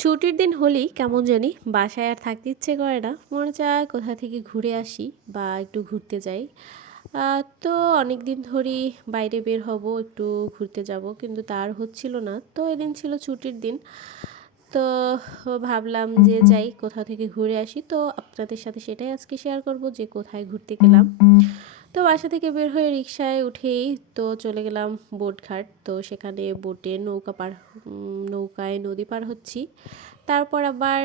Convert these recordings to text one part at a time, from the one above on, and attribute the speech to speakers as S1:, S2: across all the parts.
S1: ছুটির দিন হলেই কেমন জানি বাসায় আর থাকতে ইচ্ছে করে না। মনে চায় কোথা থেকে ঘুরে আসি বা একটু ঘুরতে যাই। তো অনেক দিন ধরেই বাইরে বের হব, একটু ঘুরতে যাব, কিন্তু তার হচ্ছিল না। তো এদিন ছিল ছুটির দিন। তো ভাবলাম যে যাই কোথাও থেকে ঘুরে আসি। তো আপনাদের সাথে সেটাই আজকে শেয়ার করব যে কোথায় ঘুরতে গেলাম। তো বাসা থেকে বের হয়ে রিক্সায় উঠেই তো চলে গেলাম বোটঘাট। তো সেখানে বোটে নৌকা পার নৌকায় নদী পার হচ্ছি। তারপর আবার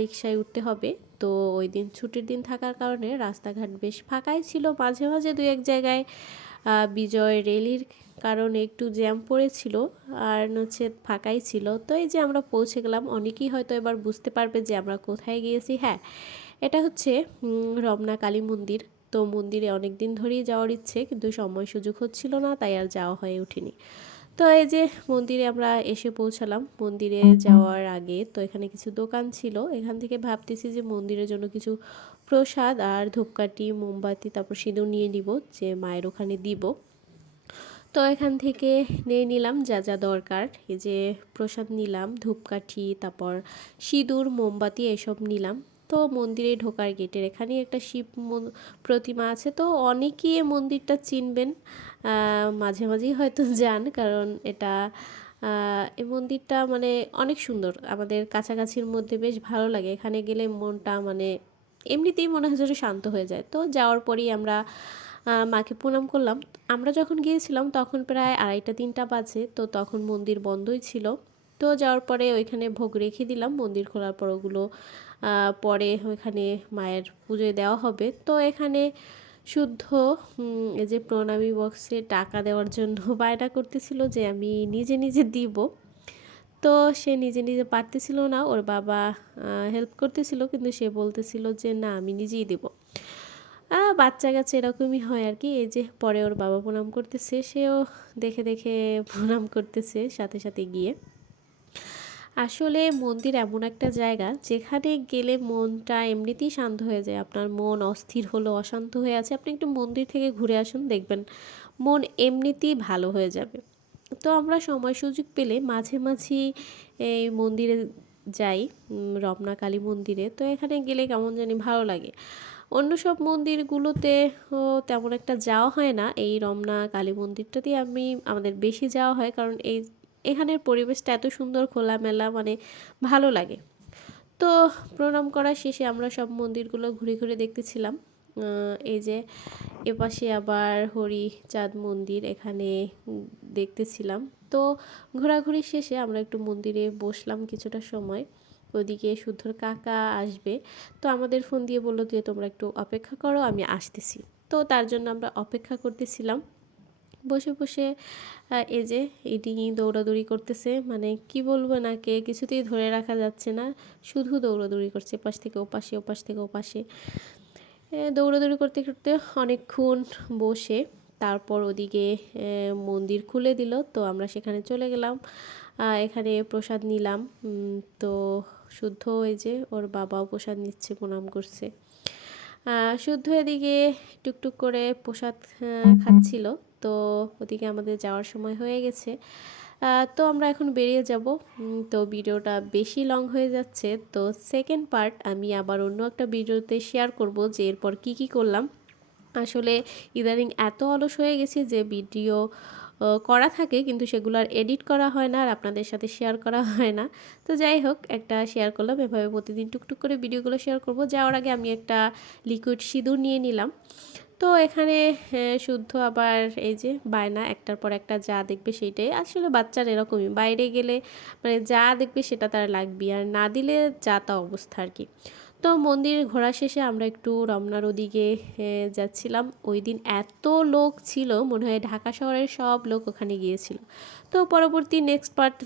S1: রিক্সায় উঠতে হবে। তো ওই দিন ছুটির দিন থাকার কারণে রাস্তাঘাট বেশ ফাঁকাই ছিল। মাঝে মাঝে দু এক জায়গায় বিজয় রেলির কারণে একটু জ্যাম পড়েছিল আর হচ্ছে ফাঁকাই ছিল। তো এই যে আমরা পৌঁছে গেলাম, অনেকেই হয়তো এবার বুঝতে পারবে যে আমরা কোথায় গিয়েছি। হ্যাঁ এটা হচ্ছে রমনা কালী মন্দির। তো মন্দিরে অনেক দিন ধরেই যাওয়ার ইচ্ছে, কিন্তু সময় সুযোগ হচ্ছিল না, তাই আর যাওয়া হয়ে ওঠেনি। তো এই যে মন্দিরে আমরা এসে পৌঁছালাম, মন্দিরে যাওয়ার আগে তো এখানে কিছু দোকান ছিল। এখান থেকে ভাবতেছি যে মন্দিরের জন্য কিছু প্রসাদ আর ধূপকাঠি, মোমবাতি, তারপর সিঁদুর নিয়ে নিব, যে মায়ের ওখানে দিব। তো এখান থেকে নিয়ে নিলাম যা যা দরকার। এই যে প্রসাদ নিলাম, ধূপকাঠি, তারপর সিঁদুর, মোমবাতি, এসব নিলাম। তো মন্দিরে ঢোকার গেটের এখানে একটা শিব প্রতিমা আছে। তো অনেকেই এ মন্দিরটা চিনবেন। মাঝে মাঝেই হয়তো যান, কারণ এটা এই মন্দিরটা মানে অনেক সুন্দর। আমাদের কাছাকাছির মধ্যে বেশ ভালো লাগে। এখানে গেলে মনটা মানে এমনিতেই মনে হয় যেন শান্ত হয়ে যায়। তো যাওয়ার পরেই আমরা মাকে প্রণাম করলাম। আমরা যখন গিয়েছিলাম, তখন প্রায় আড়াইটা, তিনটা বাজে। তো তখন মন্দির বন্ধই ছিল। তো যাওয়ার পরে ওইখানে ভোগ রেখে দিলাম, মন্দির খোলার পর ওগুলো পরে ওইখানে মায়ের পুজোয় দেওয়া হবে। তো এখানে শুদ্ধ এই যে প্রণামী বক্সে টাকা দেওয়ার জন্য বায়না করতেছিল যে আমি নিজে নিজে দিব। তো সে নিজে নিজে পারতেছিল না, ওর বাবা হেল্প করতেছিল, কিন্তু সে বলতেছিল যে না, আমি নিজেই দেব। বাচ্চা কাছে এরকমই হয় আর কি, এই যে পরে ওর বাবা প্রণাম করতেছে, সেও দেখে দেখে প্রণাম করতেছে সাথে সাথে গিয়ে। আসলে মন্দির এমন একটা জায়গা যেখানে গেলে মনটা এমনিতেই শান্ত হয়ে যায়। আপনার মন অস্থির হলো, অশান্ত হয়ে আছে। আপনি একটু মন্দির থেকে ঘুরে আসুন, দেখবেন মন এমনিতেই ভালো হয়ে যাবে। তো আমরা সময় সুযোগ পেলে মাঝে মাঝে এই মন্দিরে যাই রমনা কালী মন্দিরে। তো এখানে গেলে কেমন জানি ভালো লাগে। অন্য সব মন্দিরগুলোতে তেমন একটা যাওয়া হয় না। এই রমনা কালী মন্দিরটাতেই আমি, আমাদের বেশি যাওয়া হয়। কারণ এই এখানের পরিবেশটা এত সুন্দর, খোলামেলা মানে ভালো লাগে। তো প্রণাম করা শেষে আমরা সব মন্দিরগুলো ঘুরে ঘুরে দেখতেছিলাম। এই যে এপাশে আবার হরি চাঁদ মন্দির এখানে দেখতেছিলাম। তো ঘোরাঘুরি শেষে আমরা একটু মন্দিরে বসলাম কিছুটা সময়। ওদিকে শুদ্ধর কাকা আসবে। তো আমাদের ফোন দিয়ে বলল যে, তোমরা একটু অপেক্ষা করো, আমি আসতেছি। তো তার জন্য আমরা অপেক্ষা করতেছিলাম। বসে বসে এই যে এটি দৌড়াদৌড়ি করতেছে। মানে কি বলব নাকে কিছুতেই ধরে রাখা যাচ্ছে না। শুধু দৌড়াদৌড়ি করছে পাশ থেকে ওপাশে ওপাশ থেকে ওপাশে। এ, দৌড়াদৌড়ি করতে করতে অনেকক্ষণ বসে তারপর ওদিকে মন্দির খুলে দিল। তো আমরা সেখানে চলে গেলাম। এখানে প্রসাদ নিলাম। তো শুদ্ধ ওই যে ওর বাবাও প্রসাদ নিচ্ছে প্রণাম করছে। শুদ্ধ এদিকে টুকটুক করে প্রসাদ খাচ্ছিল। তো ওদিকে আমাদের যাওয়ার সময় হয়ে গেছে। তো আমরা এখন বেরিয়ে যাব। তো ভিডিওটা বেশি লং হয়ে যাচ্ছে। তো সেকেন্ড পার্ট আমি আবার অন্য একটা ভিডিওতে শেয়ার করব যে এরপর কি কি করলাম। আসলে ইদানিং এত অলস হয়ে গেছে যে ভিডিও করা থাকে কিন্তু সেগুলো আর এডিট করা হয় না আর আপনাদের সাথে শেয়ার করা হয় না। তো যাই হোক, একটা শেয়ার করলাম। এভাবে প্রতিদিন টুকটুক করে ভিডিওগুলো শেয়ার করব। যাওয়ার আগে আমি একটা লিকুইড সিঁদুর নিয়ে নিলাম। তো এখানে শুদ্ধ আবার এই যে বায়না, একটার পর একটা যা দেখবে সেইটাই। আসলে বাচ্চার এরকমই। বাইরে গেলে মানে যা দেখবে সেটা তার লাগবে আর না দিলে যা তা অবস্থা আর কি। তো মন্দির ঘোরা শেষে আমরা একটু রমনার ওদিকে যাচ্ছিলাম। ওই দিন এত লোক ছিল, মনে হয় ঢাকা শহরের সব লোক ওখানে গিয়েছিল। তো পরবর্তী নেক্সট পার্ট